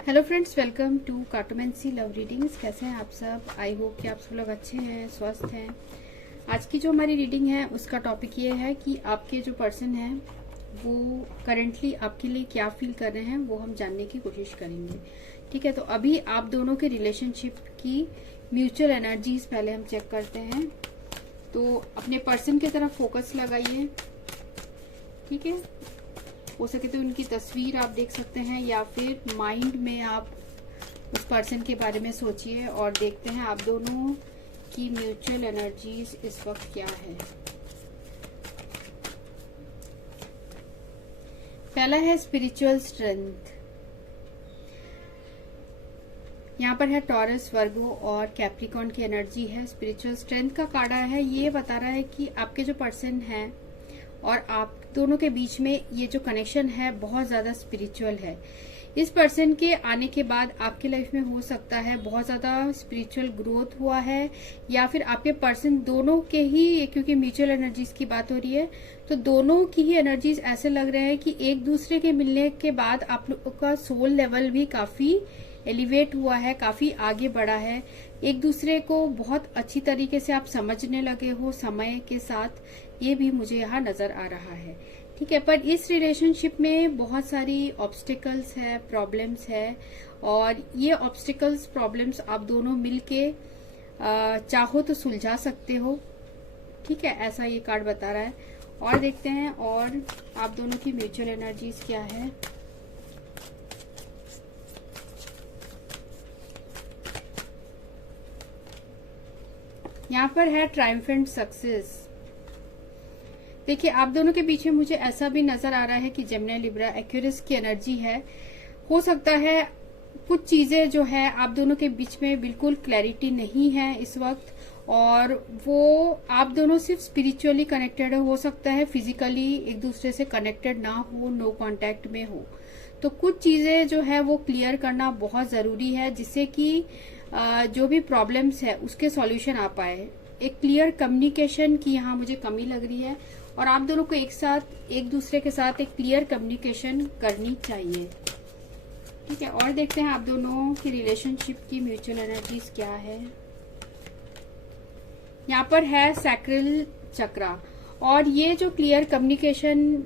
Hello friends, welcome to cartomancy love readings. कैसे हैं आप सब? आई होप कि आप सब लोग अच्छे हैं, स्वस्थ हैं। आज की जो हमारी रीडिंग है उसका टॉपिक ये है कि आपके जो पर्सन हैं वो करेंटली आपके लिए क्या फील कर रहे हैं, वो हम जानने की कोशिश करेंगे। ठीक है, तो अभी आप दोनों के रिलेशनशिप की म्यूचुअल एनर्जीज पहले हम चेक करते हैं। तो अपने पर्सन की तरफ फोकस लगाइए। ठीक है, हो सके तो उनकी तस्वीर आप देख सकते हैं या फिर माइंड में आप उस पर्सन के बारे में सोचिए और देखते हैं आप दोनों की म्यूचुअल एनर्जीज इस वक्त क्या है। पहला है स्पिरिचुअल स्ट्रेंथ। यहाँ पर है टॉरस, वर्गो और कैप्रिकॉर्न की एनर्जी है। स्पिरिचुअल स्ट्रेंथ का कार्ड है, ये बता रहा है कि आपके जो पर्सन है और आप दोनों के बीच में ये जो कनेक्शन है बहुत ज्यादा स्पिरिचुअल है। इस पर्सन के आने के बाद आपके लाइफ में हो सकता है बहुत ज्यादा स्पिरिचुअल ग्रोथ हुआ है, या फिर आपके पर्सन दोनों के ही, क्योंकि म्यूचुअल एनर्जीज की बात हो रही है, तो दोनों की ही एनर्जीज ऐसे लग रहे हैं कि एक दूसरे के मिलने के बाद आप लोगों का सोल लेवल भी काफी एलिवेट हुआ है, काफी आगे बढ़ा है। एक दूसरे को बहुत अच्छी तरीके से आप समझने लगे हो समय के साथ, ये भी मुझे यहाँ नजर आ रहा है। ठीक है, पर इस रिलेशनशिप में बहुत सारी ऑब्स्टिकल्स है, प्रॉब्लम्स है, और ये ऑब्स्टिकल्स प्रॉब्लम्स आप दोनों मिलके चाहो तो सुलझा सकते हो। ठीक है, ऐसा ये कार्ड बता रहा है। और देखते हैं और आप दोनों की म्यूचुअल एनर्जीज क्या है। यहाँ पर है ट्रायम्फेंट सक्सेस। देखिए, आप दोनों के बीच में मुझे ऐसा भी नजर आ रहा है कि जेमिनी, लिब्रा, एक्वेरियस की एनर्जी है। हो सकता है कुछ चीजें जो है आप दोनों के बीच में बिल्कुल क्लैरिटी नहीं है इस वक्त, और वो आप दोनों सिर्फ स्पिरिचुअली कनेक्टेड हो सकता है, फिजिकली एक दूसरे से कनेक्टेड ना हो, नो कांटेक्ट में हो। तो कुछ चीजें जो है वो क्लियर करना बहुत जरूरी है, जिससे कि जो भी प्रॉब्लम्स है उसके सॉल्यूशन आ पाए। एक क्लियर कम्युनिकेशन की यहाँ मुझे कमी लग रही है, और आप दोनों को एक दूसरे के साथ एक क्लियर कम्युनिकेशन करनी चाहिए। ठीक है, और देखते हैं आप दोनों की रिलेशनशिप की म्यूचुअल एनर्जीज क्या है। यहाँ पर है सैक्रल चक्रा, और ये जो क्लियर कम्युनिकेशन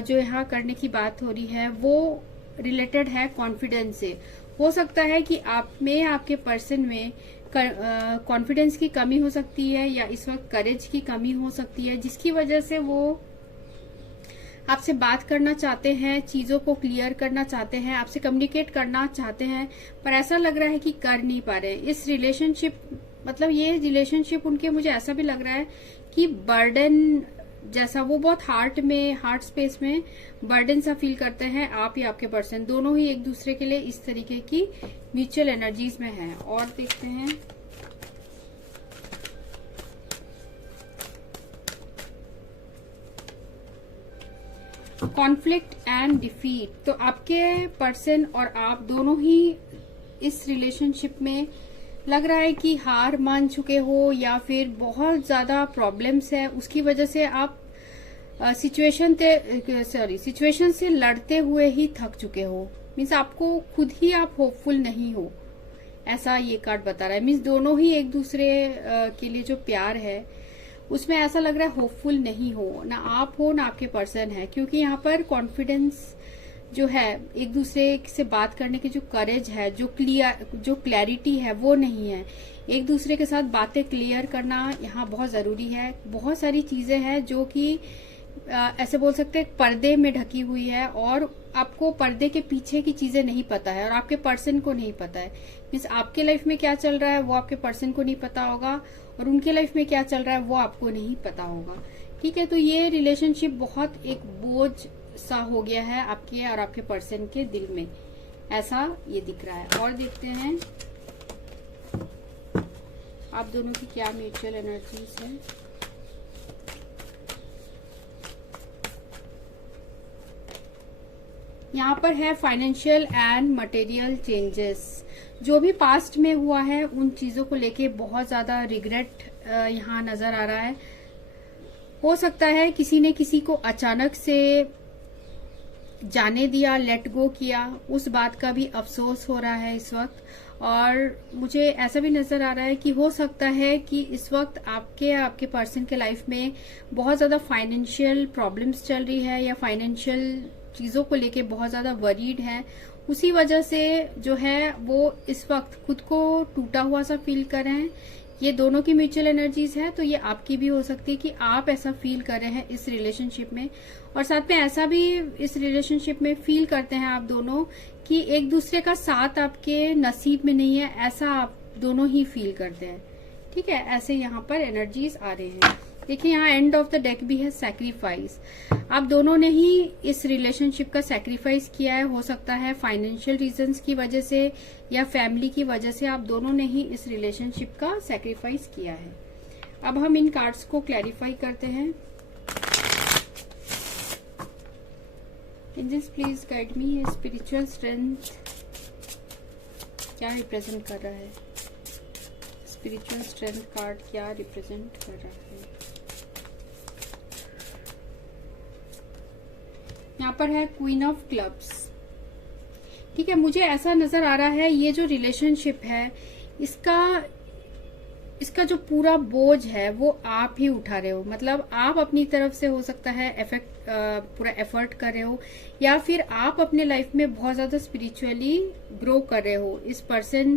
जो यहाँ करने की बात हो रही है वो रिलेटेड है कॉन्फिडेंस से। हो सकता है कि आप में, आपके पर्सन में कॉन्फिडेंस की कमी हो सकती है, या इस वक्त करेज की कमी हो सकती है, जिसकी वजह से वो आपसे बात करना चाहते हैं, चीजों को क्लियर करना चाहते हैं, आपसे कम्युनिकेट करना चाहते हैं, पर ऐसा लग रहा है कि कर नहीं पा रहे। इस रिलेशनशिप, मतलब ये रिलेशनशिप उनके, मुझे ऐसा भी लग रहा है कि बर्डन जैसा, वो बहुत हार्ट स्पेस में बर्डन सा फील करते हैं। आप या आपके पर्सन दोनों ही एक दूसरे के लिए इस तरीके की म्यूचुअल एनर्जीज में हैं। और देखते हैं कॉन्फ्लिक्ट एंड डिफीट। तो आपके पर्सन और आप दोनों ही इस रिलेशनशिप में लग रहा है कि हार मान चुके हो, या फिर बहुत ज्यादा प्रॉब्लम्स है, उसकी वजह से आप सिचुएशन से लड़ते हुए ही थक चुके हो। मीन्स आपको खुद ही आप होपफुल नहीं हो, ऐसा ये कार्ड बता रहा है। मीन्स दोनों ही एक दूसरे के लिए जो प्यार है उसमें ऐसा लग रहा है होपफुल नहीं हो, ना आप हो ना आपके पर्सन है, क्योंकि यहाँ पर कॉन्फिडेंस जो है, एक दूसरे से बात करने की जो करेज है, जो क्लैरिटी है वो नहीं है। एक दूसरे के साथ बातें क्लियर करना यहाँ बहुत जरूरी है। बहुत सारी चीजें हैं जो कि ऐसे बोल सकते हैं पर्दे में ढकी हुई है, और आपको पर्दे के पीछे की चीजें नहीं पता है, और आपके पर्सन को नहीं पता है। मीन्स आपके लाइफ में क्या चल रहा है वो आपके पर्सन को नहीं पता होगा, और उनके लाइफ में क्या चल रहा है वो आपको नहीं पता होगा। ठीक है, तो ये रिलेशनशिप बहुत एक बोझ सा हो गया है आपके और आपके पर्सन के दिल में, ऐसा ये दिख रहा है। और देखते हैं आप दोनों की क्या म्यूचुअल एनर्जीज है। यहाँ पर है फाइनेंशियल एंड मटेरियल चेंजेस। जो भी पास्ट में हुआ है उन चीजों को लेके बहुत ज्यादा रिग्रेट यहाँ नजर आ रहा है। हो सकता है किसी ने किसी को अचानक से जाने दिया, लेट गो किया, उस बात का भी अफसोस हो रहा है इस वक्त। और मुझे ऐसा भी नजर आ रहा है कि हो सकता है कि इस वक्त आपके पर्सन के लाइफ में बहुत ज्यादा फाइनेंशियल प्रॉब्लम्स चल रही है या फाइनेंशियल चीजों को लेके बहुत ज्यादा वरीड है। उसी वजह से जो है वो इस वक्त खुद को टूटा हुआ सा फील कर रहे हैं। ये दोनों की म्यूचुअल एनर्जीज है, तो ये आपकी भी हो सकती है कि आप ऐसा फील कर रहे हैं इस रिलेशनशिप में। और साथ में ऐसा भी इस रिलेशनशिप में फील करते हैं आप दोनों कि एक दूसरे का साथ आपके नसीब में नहीं है, ऐसा आप दोनों ही फील करते हैं। ठीक है, ऐसे यहाँ पर एनर्जीज आ रहे हैं। देखिए यहाँ एंड ऑफ द डेक भी है सैक्रिफाइस। आप दोनों ने ही इस रिलेशनशिप का सैक्रिफाइस किया है, हो सकता है फाइनेंशियल रीजंस की वजह से या फैमिली की वजह से आप दोनों ने ही इस रिलेशनशिप का सैक्रिफाइस किया है। अब हम इन कार्ड्स को क्लैरिफाई करते हैं। Angels please guide me, spiritual strength क्या रिप्रेजेंट कर रहा है? स्पिरिचुअल स्ट्रेंथ कार्ड क्या रिप्रेजेंट कर रहा है? यहाँ पर है क्वीन ऑफ क्लब्स। ठीक है, मुझे ऐसा नजर आ रहा है ये जो रिलेशनशिप है इसका जो पूरा बोझ है वो आप ही उठा रहे हो। मतलब आप अपनी तरफ से हो सकता है पूरा एफर्ट कर रहे हो, या फिर आप अपने लाइफ में बहुत ज्यादा स्पिरिचुअली ग्रो कर रहे हो। इस पर्सन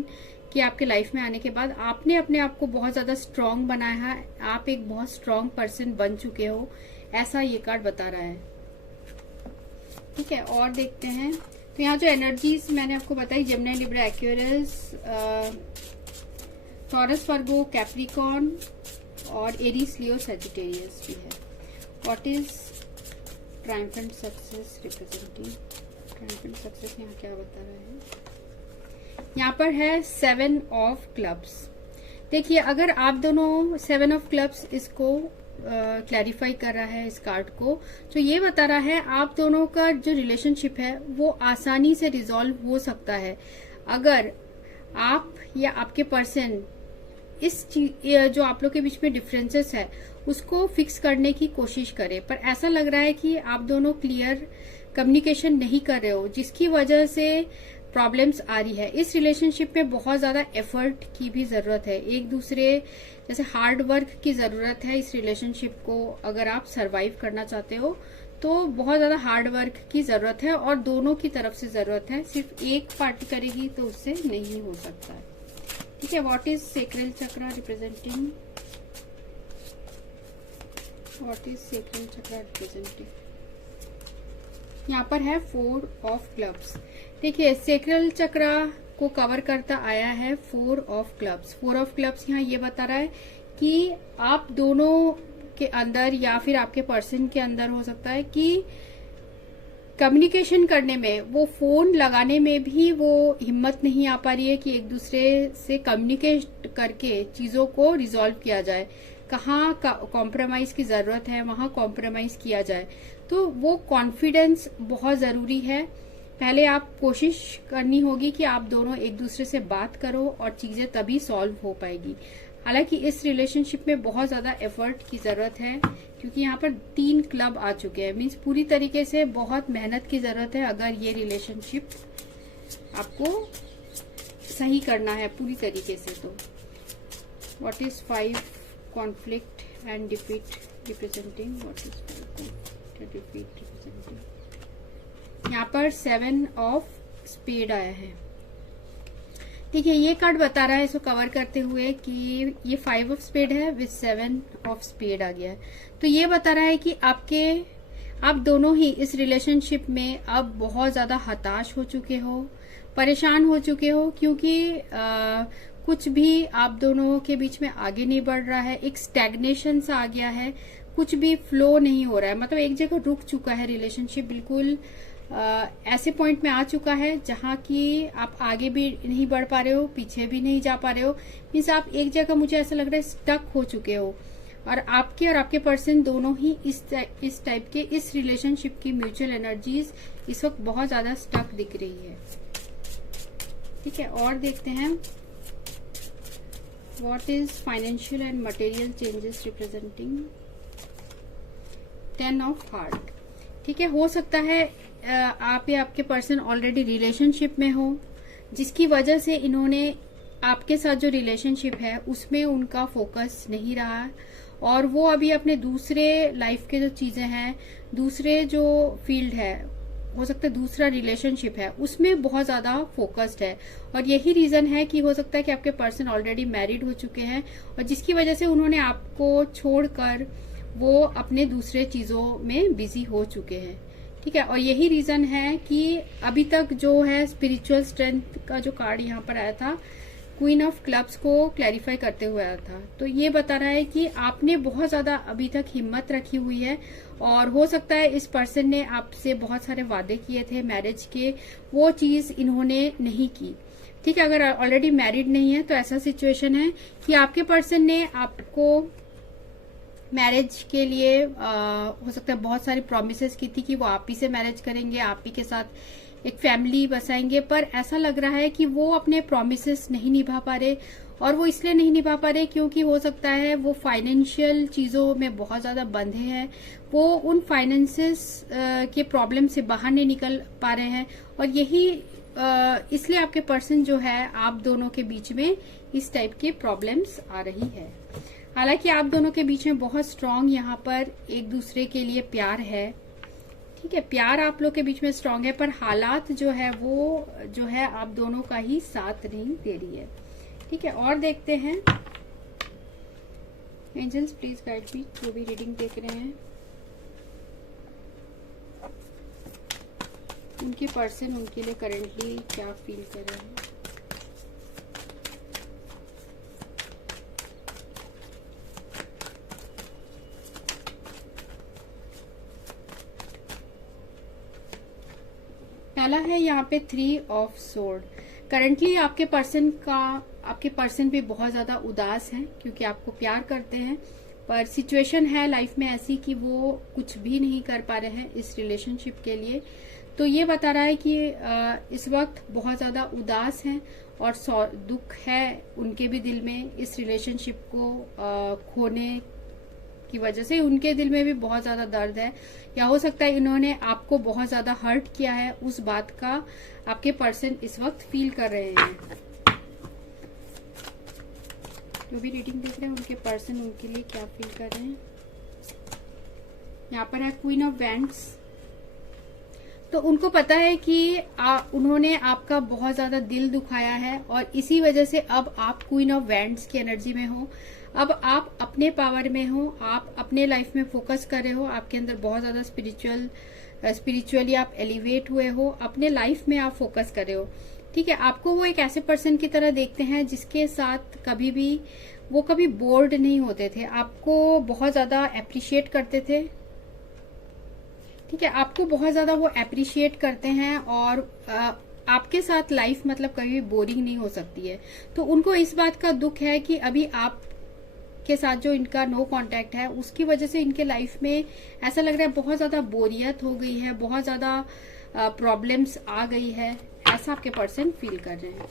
के आपके लाइफ में आने के बाद आपने अपने आप को बहुत ज्यादा स्ट्रांग बनाया है, आप एक बहुत स्ट्रांग पर्सन बन चुके हो, ऐसा ये कार्ड बता रहा है। ठीक है, और देखते हैं। तो यहाँ जो एनर्जीज मैंने आपको बताई, जेमिनी, लिब्रा, एक्वेरियस, टॉरस, वर्गो, कैप्रिकॉर्न और एरीज, लियो, सजिटेरियस भी है। What is triumphant success representing? Triumphant success यहाँ क्या बता रहा है? यहाँ पर है 7 ऑफ क्लब्स। देखिए अगर आप दोनों 7 ऑफ क्लब्स इसको क्लैरिफाई कर रहा है इस कार्ड को, तो ये बता रहा है आप दोनों का जो रिलेशनशिप है वो आसानी से रिजॉल्व हो सकता है अगर आप या आपके पर्सन इस जो आप लोग के बीच में डिफरेंसेस है उसको फिक्स करने की कोशिश करे। पर ऐसा लग रहा है कि आप दोनों क्लियर कम्युनिकेशन नहीं कर रहे हो, जिसकी वजह से प्रॉब्लम्स आ रही है। इस रिलेशनशिप में बहुत ज्यादा एफर्ट की भी जरूरत है, एक दूसरे जैसे हार्ड वर्क की जरूरत है इस रिलेशनशिप को। अगर आप सरवाइव करना चाहते हो तो बहुत ज्यादा हार्ड वर्क की जरूरत है और दोनों की तरफ से जरूरत है। सिर्फ एक पार्टी करेगी तो उससे नहीं हो सकता है। ठीक है, what is sacral chakra representing? What is sacral chakra representing? यहाँ पर है 4 ऑफ क्लब्स। देखिए सेक्रल चक्रा को कवर करता आया है 4 ऑफ क्लब्स। 4 ऑफ क्लब्स यहाँ ये बता रहा है कि आप दोनों के अंदर या फिर आपके पर्सन के अंदर हो सकता है कि कम्युनिकेशन करने में, वो फोन लगाने में भी वो हिम्मत नहीं आ पा रही है कि एक दूसरे से कम्युनिकेट करके चीजों को रिजॉल्व किया जाए। कहाँ कॉम्प्रोमाइज की जरूरत है वहां कॉम्प्रोमाइज किया जाए। तो वो कॉन्फिडेंस बहुत जरूरी है। पहले आप कोशिश करनी होगी कि आप दोनों एक दूसरे से बात करो और चीजें तभी सॉल्व हो पाएगी। हालांकि इस रिलेशनशिप में बहुत ज्यादा एफर्ट की जरूरत है क्योंकि यहाँ पर 3 क्लब आ चुके हैं। मीन्स पूरी तरीके से बहुत मेहनत की जरूरत है अगर ये रिलेशनशिप आपको सही करना है पूरी तरीके से। तो what is 5 conflict and defeat representing? What is 5 conflict and defeat representing? यहाँ पर 7 ऑफ स्पेड आया है। देखिए ये कार्ड बता रहा है इसको कवर करते हुए कि ये 5 ऑफ स्पेड है विद 7 ऑफ स्पेड आ गया है। तो ये बता रहा है कि आप दोनों ही इस रिलेशनशिप में अब बहुत ज्यादा हताश हो चुके हो, परेशान हो चुके हो, क्योंकि कुछ भी आप दोनों के बीच में आगे नहीं बढ़ रहा है। एक स्टैग्नेशन सा आ गया है, कुछ भी फ्लो नहीं हो रहा है। मतलब एक जगह रुक चुका है रिलेशनशिप, बिल्कुल ऐसे पॉइंट में आ चुका है जहां कि आप आगे भी नहीं बढ़ पा रहे हो, पीछे भी नहीं जा पा रहे हो। मीन्स आप एक जगह, मुझे ऐसा लग रहा है, स्टक हो चुके हो। और आपके पर्सन दोनों ही इस टाइप के इस रिलेशनशिप की म्यूचुअल एनर्जीज इस वक्त बहुत ज्यादा स्टक दिख रही है। ठीक है, और देखते हैं what is financial and material changes representing? 10 of heart. ठीक है, हो सकता है आप या आपके पर्सन ऑलरेडी रिलेशनशिप में हो, जिसकी वजह से इन्होंने आपके साथ जो रिलेशनशिप है उसमें उनका फोकस नहीं रहा है और वो अभी अपने दूसरे लाइफ के जो चीजें हैं, दूसरे जो फील्ड है, हो सकता है दूसरा रिलेशनशिप है, उसमें बहुत ज्यादा फोकस्ड है। और यही रीजन है कि हो सकता है कि आपके पर्सन ऑलरेडी मैरिड हो चुके हैं और जिसकी वजह से उन्होंने आपको छोड़कर वो अपने दूसरे चीजों में बिजी हो चुके हैं। ठीक है, और यही रीजन है कि अभी तक जो है स्पिरिचुअल स्ट्रेंथ का जो कार्ड यहाँ पर आया था, क्वीन ऑफ क्लब्स को क्लैरिफाई करते हुए आया था, तो ये बता रहा है कि आपने बहुत ज्यादा अभी तक हिम्मत रखी हुई है और हो सकता है इस पर्सन ने आपसे बहुत सारे वादे किए थे मैरिज के, वो चीज इन्होंने नहीं की। ठीक है, अगर ऑलरेडी मैरिड नहीं है तो ऐसा सिचुएशन है कि आपके पर्सन ने आपको मैरिज के लिए हो सकता है बहुत सारी प्रॉमिसेस की थी कि वो आप ही से मैरिज करेंगे, आप ही के साथ एक फैमिली बसाएंगे, पर ऐसा लग रहा है कि वो अपने प्रॉमिसेस नहीं निभा पा रहे। और वो इसलिए नहीं निभा पा रहे क्योंकि हो सकता है वो फाइनेंशियल चीजों में बहुत ज्यादा बंधे हैं, वो उन फाइनेंसेस के प्रॉब्लम से बाहर नहीं निकल पा रहे हैं और यही इसलिए आपके पर्सन जो है आप दोनों के बीच में इस टाइप की प्रॉब्लम्स आ रही है। हालांकि आप दोनों के बीच में बहुत स्ट्रांग यहाँ पर एक दूसरे के लिए प्यार है। ठीक है, प्यार आप लोग के बीच में स्ट्रांग है, पर हालात जो है वो जो है आप दोनों का ही साथ नहीं दे रही है। ठीक है, और देखते हैं एंजल्स प्लीज गाइड मी, जो भी रीडिंग देख रहे हैं उनके पर्सन उनके लिए करेंटली क्या फील कर रहे हैं। पहला है यहाँ पे 3 ऑफ सोर्ड। करंटली आपके पर्सन भी बहुत ज्यादा उदास हैं क्योंकि आपको प्यार करते हैं, पर सिचुएशन है लाइफ में ऐसी कि वो कुछ भी नहीं कर पा रहे हैं इस रिलेशनशिप के लिए। तो ये बता रहा है कि इस वक्त बहुत ज्यादा उदास हैं और दुख है उनके भी दिल में इस रिलेशनशिप को खोने की वजह से। उनके दिल में भी बहुत ज्यादा दर्द है, या हो सकता है इन्होंने आपको बहुत ज्यादा हर्ट किया है, उस बात का आपके पर्सन इस वक्त फील कर रहे हैं। जो भी रीडिंग देख रहे हैं उनके पर्सन उनके लिए क्या फील कर रहे हैं। यहाँ पर है क्वीन ऑफ वैंड्स। तो उनको पता है कि उन्होंने आपका बहुत ज्यादा दिल दुखाया है और इसी वजह से अब आप क्वीन ऑफ वैंड्स की एनर्जी में हो। अब आप अपने पावर में हो, आप अपने लाइफ में फोकस कर रहे हो, आपके अंदर बहुत ज्यादा स्पिरिचुअली आप एलिवेट हुए हो, अपने लाइफ में आप फोकस कर रहे हो। ठीक है, आपको वो एक ऐसे पर्सन की तरह देखते हैं जिसके साथ कभी बोर्ड नहीं होते थे, आपको बहुत ज्यादा अप्रिशिएट करते थे। ठीक है, आपको बहुत ज्यादा वो अप्रिशिएट करते हैं और आपके साथ लाइफ मतलब कभी भी बोरिंग नहीं हो सकती है। तो उनको इस बात का दुख है कि अभी आप के साथ जो इनका नो कांटेक्ट है उसकी वजह से इनके लाइफ में ऐसा लग रहा है बहुत ज्यादा बोरियत हो गई है, बहुत ज्यादा प्रॉब्लम्स आ गई है, ऐसा आपके पर्सन फील कर रहे हैं।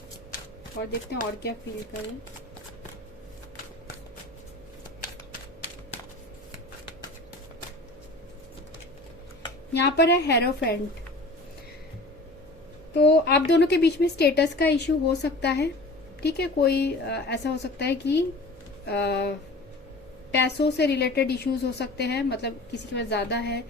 और देखते हैं और क्या फील कर रहे हैं। यहाँ पर है हेरोफेंट। तो आप दोनों के बीच में स्टेटस का इश्यू हो सकता है। ठीक है, कोई ऐसा हो सकता है कि पैसों से रिलेटेड इश्यूज हो सकते हैं, मतलब किसी के पास ज्यादा है,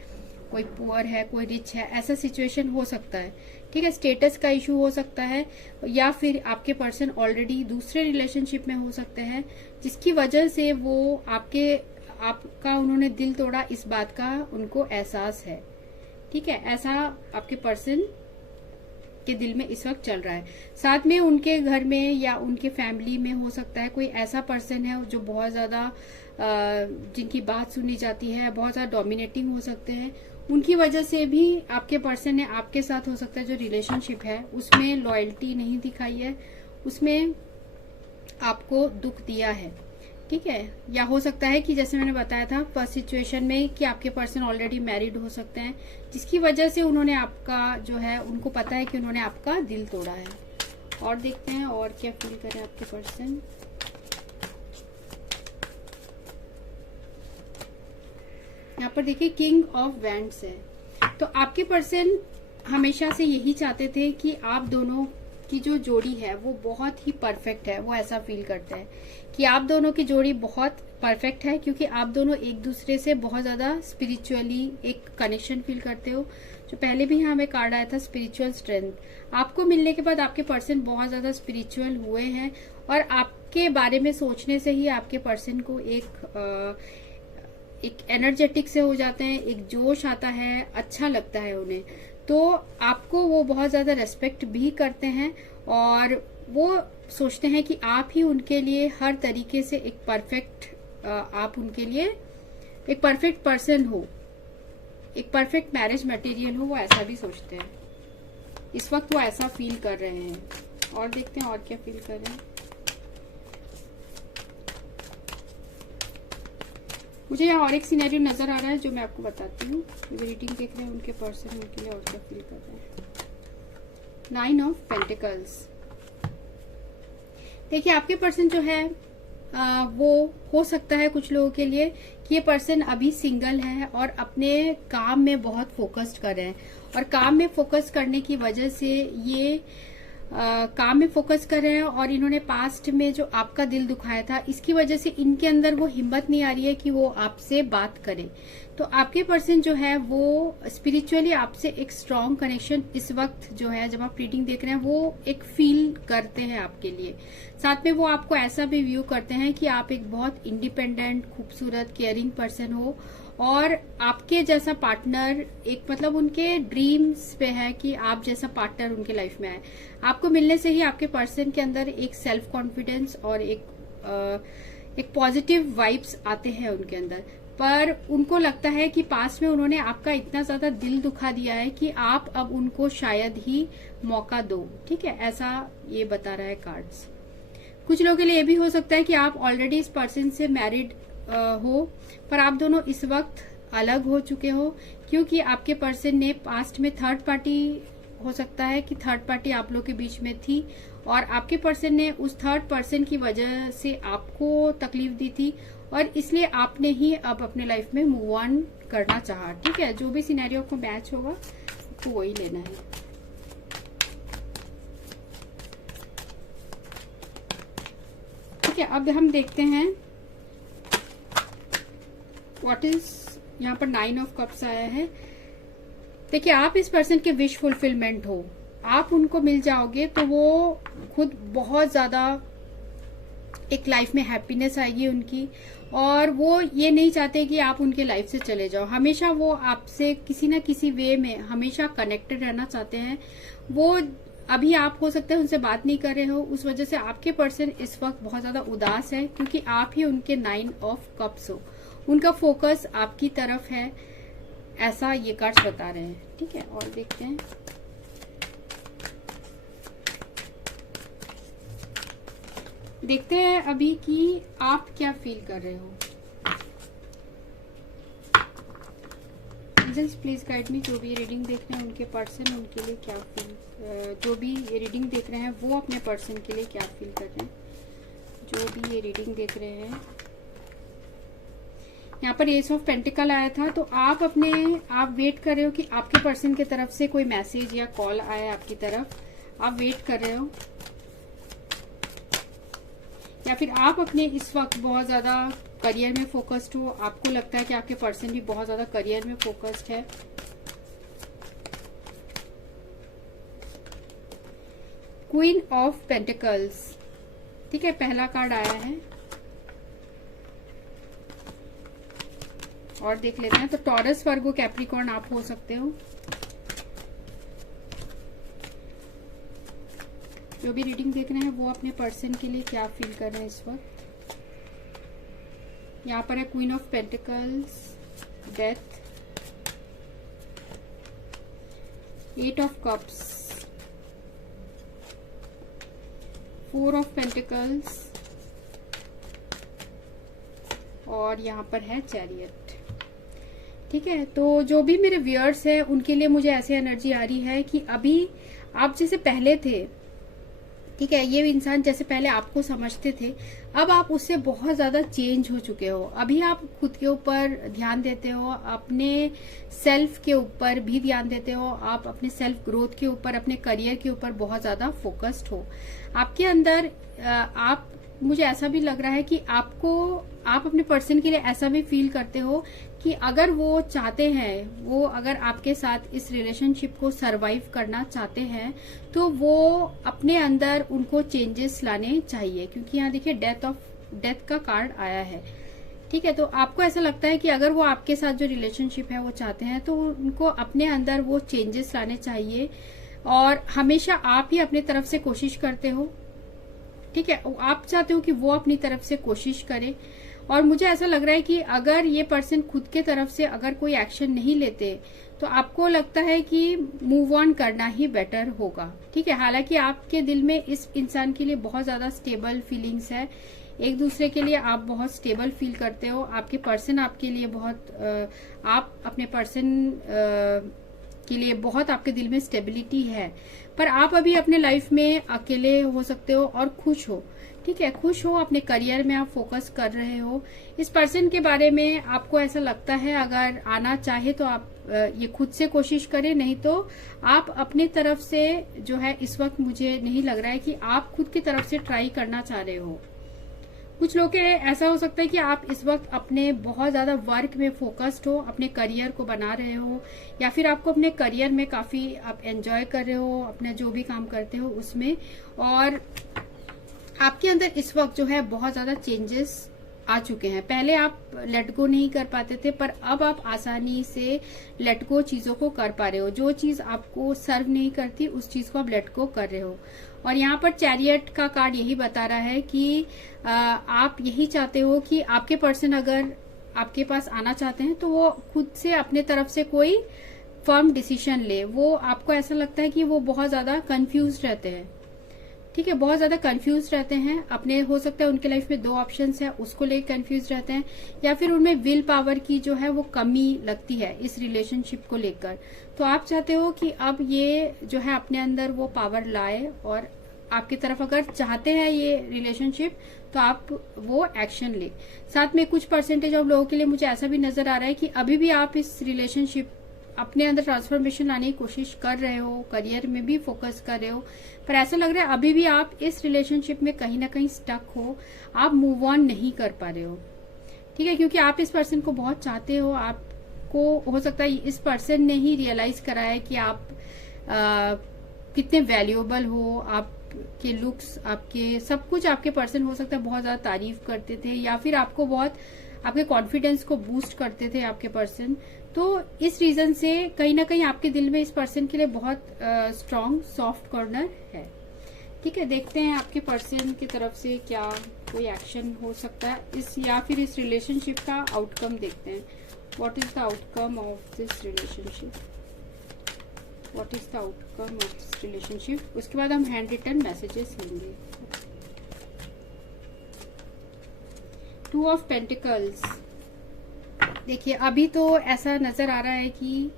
कोई पुअर है, कोई रिच है, ऐसा सिचुएशन हो सकता है। ठीक है, स्टेटस का इशू हो सकता है, या फिर आपके पर्सन ऑलरेडी दूसरे रिलेशनशिप में हो सकते हैं जिसकी वजह से वो आपका उन्होंने दिल तोड़ा, इस बात का उनको एहसास है। ठीक है, ऐसा आपके पर्सन के दिल में इस वक्त चल रहा है। साथ में उनके घर में या उनके फैमिली में हो सकता है कोई ऐसा पर्सन है जो बहुत ज्यादा जिनकी बात सुनी जाती है, बहुत ज्यादा डोमिनेटिंग हो सकते हैं, उनकी वजह से भी आपके पर्सन ने आपके साथ हो सकता है जो रिलेशनशिप है उसमें लॉयल्टी नहीं दिखाई है, उसमें आपको दुख दिया है। ठीक है, या हो सकता है कि जैसे मैंने बताया था फर्स्ट सिचुएशन में कि आपके पर्सन ऑलरेडी मैरिड हो सकते हैं जिसकी वजह से उन्होंने आपका जो है, उनको पता है कि उन्होंने आपका दिल तोड़ा है। और देखते हैं और क्या फील कर रहे हैं आपके पर्सन। यहाँ पर देखिए किंग ऑफ वैंड्स है। तो आपके पर्सन हमेशा से यही चाहते थे कि आप दोनों की जो जोड़ी है वो बहुत ही परफेक्ट है। वो ऐसा फील करते हैं कि आप दोनों की जोड़ी बहुत परफेक्ट है, क्योंकि आप दोनों एक दूसरे से बहुत ज्यादा स्पिरिचुअली एक कनेक्शन फील करते हो। जो पहले भी यहाँ हमें कार्ड आया था स्पिरिचुअल स्ट्रेंथ। आपको मिलने के बाद आपके पर्सन बहुत ज्यादा स्पिरिचुअल हुए हैं और आपके बारे में सोचने से ही आपके पर्सन को एक एनर्जेटिक से हो जाते हैं, एक जोश आता है, अच्छा लगता है उन्हें। तो आपको वो बहुत ज्यादा रेस्पेक्ट भी करते हैं और वो सोचते हैं कि आप ही उनके लिए हर तरीके से एक परफेक्ट, आप उनके लिए एक परफेक्ट पर्सन हो, एक परफेक्ट मैरिज मटेरियल हो, वो ऐसा भी सोचते हैं। इस वक्त वो ऐसा फील कर रहे हैं। और देखते हैं और क्या फील कर रहे हैं। मुझे यहाँ और एक सिनेरियो नजर आ रहा है जो मैं आपको बताती हूँ। जो रीडिंग देख रहे हैं उनके पर्सन उनके लिए और क्या फील कर रहे हैं। 9 ऑफ पेंटिकल्स। देखिए आपके पर्सन जो है वो हो सकता है कुछ लोगों के लिए कि ये पर्सन अभी सिंगल है और अपने काम में बहुत फोकस्ड कर रहे हैं, और काम में फोकस करने की वजह से ये काम में फोकस कर रहे हैं और इन्होंने पास्ट में जो आपका दिल दुखाया था, इसकी वजह से इनके अंदर वो हिम्मत नहीं आ रही है कि वो आपसे बात करें। तो आपके पर्सन जो है वो स्पिरिचुअली आपसे एक स्ट्रॉन्ग कनेक्शन इस वक्त जो है, जब आप रीडिंग देख रहे हैं, वो एक फील करते हैं आपके लिए। साथ में वो आपको ऐसा भी व्यू करते हैं कि आप एक बहुत इंडिपेंडेंट, खूबसूरत, केयरिंग पर्सन हो और आपके जैसा पार्टनर एक मतलब उनके ड्रीम्स पे है कि आप जैसा पार्टनर उनके लाइफ में आए। आपको मिलने से ही आपके पर्सन के अंदर एक सेल्फ कॉन्फिडेंस और एक पॉजिटिव वाइब्स आते हैं उनके अंदर। पर उनको लगता है कि पास्ट में उन्होंने आपका इतना ज्यादा दिल दुखा दिया है कि आप अब उनको शायद ही मौका दो। ठीक है, ऐसा ये बता रहा है कार्ड्स। कुछ लोगों के लिए ये भी हो सकता है कि आप ऑलरेडी इस पर्सन से मैरिड हो, पर आप दोनों इस वक्त अलग हो चुके हो, क्योंकि आपके पर्सन ने पास्ट में थर्ड पार्टी, हो सकता है कि थर्ड पार्टी आप लोग के बीच में थी और आपके पर्सन ने उस थर्ड पर्सन की वजह से आपको तकलीफ दी थी और इसलिए आपने ही अब अपने लाइफ में मूव ऑन करना चाहा। ठीक है, जो भी सिनेरियो को मैच होगा तो वही लेना है। ठीक है, अब हम देखते हैं व्हाट इज यहाँ पर 9 ऑफ कप्स आया है। देखिए आप इस पर्सन के विश फुलफिलमेंट हो, आप उनको मिल जाओगे तो वो खुद बहुत ज्यादा एक लाइफ में हैप्पीनेस आएगी उनकी, और वो ये नहीं चाहते कि आप उनके लाइफ से चले जाओ। हमेशा वो आपसे किसी ना किसी वे में हमेशा कनेक्टेड रहना चाहते हैं। वो अभी आप हो सकता है उनसे बात नहीं कर रहे हो, उस वजह से आपके पर्सन इस वक्त बहुत ज्यादा उदास है, क्योंकि आप ही उनके 9 ऑफ कप्स हो। उनका फोकस आपकी तरफ है, ऐसा ये कार्ड्स बता रहे हैं। ठीक है, और देखते हैं। देखते हैं अभी कि आप क्या फील कर रहे हो। Angels please guide me. जो भी रीडिंग देख रहे हैं उनके पर्सन उनके लिए क्या फील, जो भी ये रीडिंग देख रहे हैं वो अपने पर्सन के लिए क्या फील कर रहे हैं। जो भी ये रीडिंग देख रहे हैं, यहाँ पर एस ऑफ पेंटिकल आया था, तो आप वेट कर रहे हो कि आपके पर्सन की तरफ से कोई मैसेज या कॉल आए आपकी तरफ, आप वेट कर रहे हो, या फिर आप अपने इस वक्त बहुत ज्यादा करियर में फोकस्ड हो। आपको लगता है कि आपके पर्सन भी बहुत ज्यादा करियर में फोकस्ड है। Queen of pentacles. ठीक है, पहला कार्ड आया है और देख लेते हैं। तो टॉरस, वर्गो, कैप्रिकॉर्न आप हो सकते हो। जो भी रीडिंग देख रहे हैं वो अपने पर्सन के लिए क्या फील कर रहे हैं इस वक्त। यहाँ पर है queen of pentacles, death, 8 of cups, 4 of pentacles और यहाँ पर है चैरियट। ठीक है, तो जो भी मेरे व्यूअर्स हैं उनके लिए मुझे ऐसी एनर्जी आ रही है कि अभी आप जैसे पहले थे ठीक है, ये इंसान जैसे पहले आपको समझते थे, अब आप उससे बहुत ज्यादा चेंज हो चुके हो। अभी आप खुद के ऊपर ध्यान देते हो, अपने सेल्फ के ऊपर भी ध्यान देते हो, आप अपने सेल्फ ग्रोथ के ऊपर, अपने करियर के ऊपर बहुत ज्यादा फोकस्ड हो। आपके अंदर आप, मुझे ऐसा भी लग रहा है कि आप अपने पर्सन के लिए ऐसा भी फील करते हो कि अगर वो चाहते हैं, वो अगर आपके साथ इस रिलेशनशिप को सरवाइव करना चाहते हैं, तो वो अपने अंदर उनको चेंजेस लाने चाहिए, क्योंकि यहाँ देखिए डेथ का कार्ड आया है। ठीक है, तो आपको ऐसा लगता है कि अगर वो आपके साथ जो रिलेशनशिप है वो चाहते हैं, तो उनको अपने अंदर वो चेंजेस लाने चाहिए, और हमेशा आप ही अपने तरफ से कोशिश करते हो। ठीक है, आप चाहते हो कि वो अपनी तरफ से कोशिश करे, और मुझे ऐसा लग रहा है कि अगर ये पर्सन खुद के तरफ से अगर कोई एक्शन नहीं लेते, तो आपको लगता है कि मूव ऑन करना ही बेटर होगा। ठीक है, हालांकि आपके दिल में इस इंसान के लिए बहुत ज्यादा स्टेबल फीलिंग्स है, एक दूसरे के लिए आप बहुत स्टेबल फील करते हो, आपके पर्सन आपके लिए आप अपने पर्सन के लिए बहुत आपके दिल में स्टेबिलिटी है, पर आप अभी अपने लाइफ में अकेले हो सकते हो और खुश हो। ठीक है, खुश हो, अपने करियर में आप फोकस कर रहे हो। इस पर्सन के बारे में आपको ऐसा लगता है अगर आना चाहे तो आप ये खुद से कोशिश करें, नहीं तो आप अपनी तरफ से जो है, इस वक्त मुझे नहीं लग रहा है कि आप खुद की तरफ से ट्राई करना चाह रहे हो। कुछ लोग के ऐसा हो सकता है कि आप इस वक्त अपने बहुत ज्यादा वर्क में फोकस्ड हो, अपने करियर को बना रहे हो, या फिर आपको अपने करियर में काफी आप एंजॉय कर रहे हो, अपना जो भी काम करते हो उसमें, और आपके अंदर इस वक्त जो है बहुत ज्यादा चेंजेस आ चुके हैं। पहले आप लेट गो नहीं कर पाते थे, पर अब आप आसानी से लेट गो चीजों को कर पा रहे हो। जो चीज आपको सर्व नहीं करती, उस चीज को आप लेट गो कर रहे हो। और यहाँ पर चैरियट का कार्ड यही बता रहा है कि आप यही चाहते हो कि आपके पर्सन अगर आपके पास आना चाहते हैं, तो वो खुद से अपने तरफ से कोई फर्म डिसीजन ले। वो आपको ऐसा लगता है कि वो बहुत ज्यादा कंफ्यूज रहते हैं। ठीक है, बहुत ज्यादा कंफ्यूज रहते हैं अपने, हो सकता है उनके लाइफ में दो ऑप्शंस है, उसको लेकर कंफ्यूज रहते हैं, या फिर उनमें विल पावर की जो है वो कमी लगती है इस रिलेशनशिप को लेकर। तो आप चाहते हो कि अब ये जो है अपने अंदर वो पावर लाए, और आपकी तरफ अगर चाहते हैं ये रिलेशनशिप, तो आप वो एक्शन ले। साथ में कुछ परसेंटेज ऑफ लोगों के लिए मुझे ऐसा भी नजर आ रहा है कि अभी भी आप इस रिलेशनशिप अपने अंदर ट्रांसफॉर्मेशन लाने की कोशिश कर रहे हो, करियर में भी फोकस कर रहे हो, पर ऐसा लग रहा है अभी भी आप इस रिलेशनशिप में कहीं ना कहीं स्टक हो, आप मूव ऑन नहीं कर पा रहे हो। ठीक है, क्योंकि आप इस पर्सन को बहुत चाहते हो। आपको हो सकता है इस पर्सन ने ही रियलाइज करा है कि आप कितने वैल्यूएबल हो, आपके लुक्स, आपके सब कुछ, आपके पर्सन हो सकता है बहुत ज्यादा तारीफ करते थे, या फिर आपको बहुत आपके कॉन्फिडेंस को बूस्ट करते थे आपके पर्सन। तो इस रीजन से कहीं ना कहीं आपके दिल में इस पर्सन के लिए बहुत स्ट्रॉन्ग सॉफ्ट कॉर्नर है। ठीक है, देखते हैं आपके पर्सन की तरफ से क्या कोई एक्शन हो सकता है इस, या फिर इस रिलेशनशिप का आउटकम देखते हैं। What is the outcome of this relationship, what is the outcome of this relationship. उसके बाद हम हैंड रिटन मैसेजेस लेंगे। टू ऑफ पेंटिकल्स, देखिए अभी तो ऐसा नजर आ रहा है कि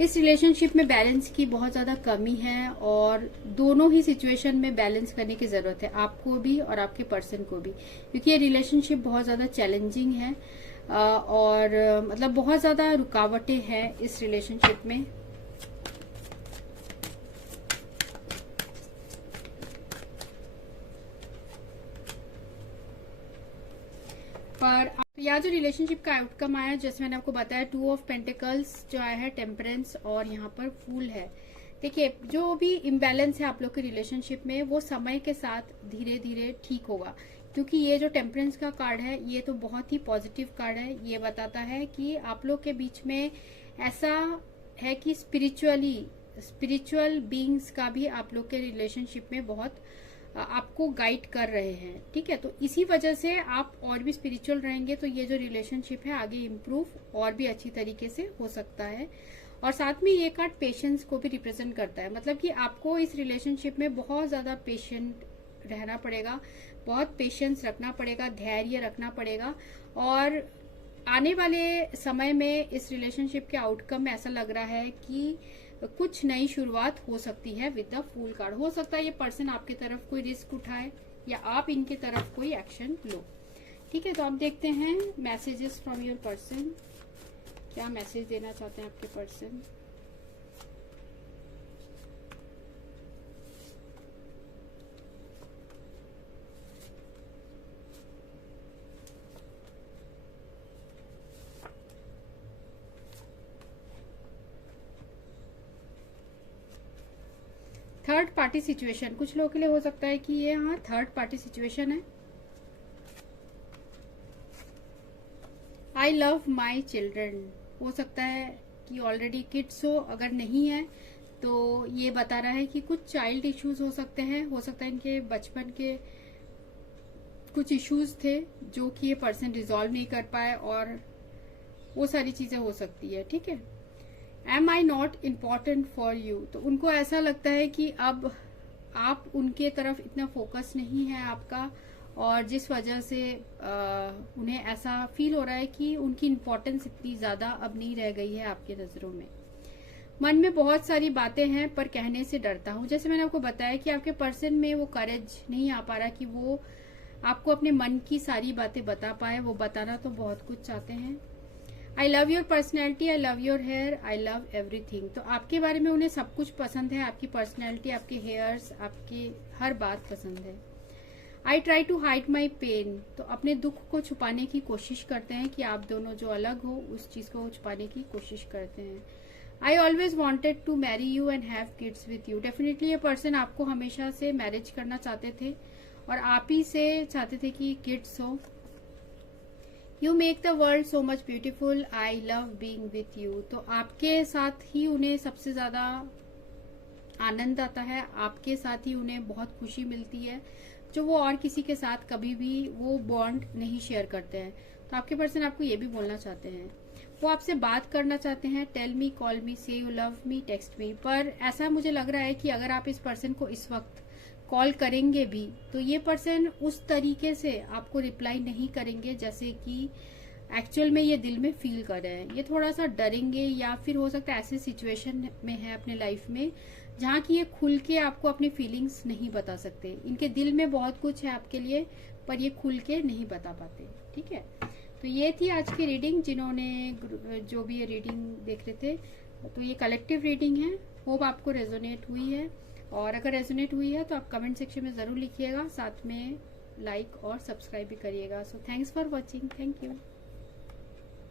इस रिलेशनशिप में बैलेंस की बहुत ज्यादा कमी है, और दोनों ही सिचुएशन में बैलेंस करने की जरूरत है, आपको भी और आपके पर्सन को भी, क्योंकि ये रिलेशनशिप बहुत ज्यादा चैलेंजिंग है, और मतलब बहुत ज्यादा रुकावटें हैं इस रिलेशनशिप में। पर यहाँ जो रिलेशनशिप का आउटकम आया, जैसे मैंने आपको बताया, टू ऑफ पेंटिकल्स जो आया है, टेम्परेंस, और यहाँ पर फूल है। देखिए जो भी इम्बैलेंस है आप लोग के रिलेशनशिप में, वो समय के साथ धीरे धीरे ठीक होगा, क्योंकि ये जो टेम्परेंस का कार्ड है ये तो बहुत ही पॉजिटिव कार्ड है। ये बताता है कि आप लोग के बीच में ऐसा है कि स्पिरिचुअल बीइंग्स का भी आप लोग के रिलेशनशिप में बहुत आपको गाइड कर रहे हैं। ठीक है, तो इसी वजह से आप और भी स्पिरिचुअल रहेंगे, तो ये जो रिलेशनशिप है आगे इम्प्रूव और भी अच्छी तरीके से हो सकता है। और साथ में ये कार्ड पेशेंस को भी रिप्रेजेंट करता है, मतलब कि आपको इस रिलेशनशिप में बहुत ज्यादा पेशेंट रहना पड़ेगा, बहुत पेशेंस रखना पड़ेगा, धैर्य रखना पड़ेगा। और आने वाले समय में इस रिलेशनशिप के आउटकम में ऐसा लग रहा है कि कुछ नई शुरुआत हो सकती है विद द फूल कार्ड। हो सकता है ये पर्सन आपके तरफ कोई रिस्क उठाए या आप इनके तरफ कोई एक्शन लो। ठीक है, तो आप देखते हैं मैसेजेस फ्रॉम योर पर्सन, क्या मैसेज देना चाहते हैं आपके पर्सन। थर्ड पार्टी सिचुएशन कुछ लोगों के लिए हो सकता है कि ये हाँ थर्ड पार्टी सिचुएशन है। आई लव माई चिल्ड्रन, हो सकता है कि ऑलरेडी किड्स हो, अगर नहीं है तो ये बता रहा है कि कुछ चाइल्ड इश्यूज हो सकते हैं। हो सकता है इनके बचपन के कुछ इश्यूज थे जो कि ये पर्सन रिजॉल्व नहीं कर पाए, और वो सारी चीजें हो सकती है। ठीक है, am I not important for you, तो उनको ऐसा लगता है कि अब आप उनके तरफ इतना फोकस नहीं है आपका, और जिस वजह से उन्हें ऐसा फील हो रहा है कि उनकी इम्पोर्टेंस इतनी ज्यादा अब नहीं रह गई है आपके नजरों में। मन में बहुत सारी बातें हैं पर कहने से डरता हूं। जैसे मैंने आपको बताया कि आपके पर्सन में वो करेज नहीं आ पा रहा कि वो आपको अपने मन की सारी बातें बता पाए। वो बताना तो बहुत कुछ चाहते हैं। I love your personality, I love your hair, I love everything, तो आपके बारे में उन्हें सब कुछ पसंद है। आपकी पर्सनैलिटी, आपके हेयर्स, आपकी हर बात पसंद है। I try to hide my pain, तो अपने दुख को छुपाने की कोशिश करते हैं कि आप दोनों जो अलग हो उस चीज को छुपाने की कोशिश करते हैं। I always wanted to marry you and have kids with you, definitely ये पर्सन आपको हमेशा से मैरिज करना चाहते थे और आप ही से चाहते थे कि किड्स हो। You make the world so much beautiful, I love being with you, तो आपके साथ ही उन्हें सबसे ज्यादा आनंद आता है, आपके साथ ही उन्हें बहुत खुशी मिलती है जो वो और किसी के साथ कभी भी वो बॉन्ड नहीं शेयर करते हैं। तो आपके पर्सन आपको ये भी बोलना चाहते हैं, वो आपसे बात करना चाहते हैं। टेल मी, कॉल मी, से you love me, text me, पर ऐसा मुझे लग रहा है कि अगर आप इस पर्सन को इस वक्त कॉल करेंगे भी तो ये पर्सन उस तरीके से आपको रिप्लाई नहीं करेंगे जैसे कि एक्चुअल में ये दिल में फील कर रहे हैं। ये थोड़ा सा डरेंगे या फिर हो सकता है ऐसे सिचुएशन में है अपने लाइफ में जहाँ की ये खुल के आपको अपनी फीलिंग्स नहीं बता सकते। इनके दिल में बहुत कुछ है आपके लिए पर ये खुल के नहीं बता पाते। ठीक है, तो ये थी आज की रीडिंग। जिन्होंने जो भी ये रीडिंग देख रहे थे तो ये कलेक्टिव रीडिंग है। होप आपको रेजोनेट हुई है, और अगर रेजोनेट हुई है तो आप कमेंट सेक्शन में जरूर लिखिएगा, साथ में लाइक और सब्सक्राइब भी करिएगा। So thanks for watching, thank you.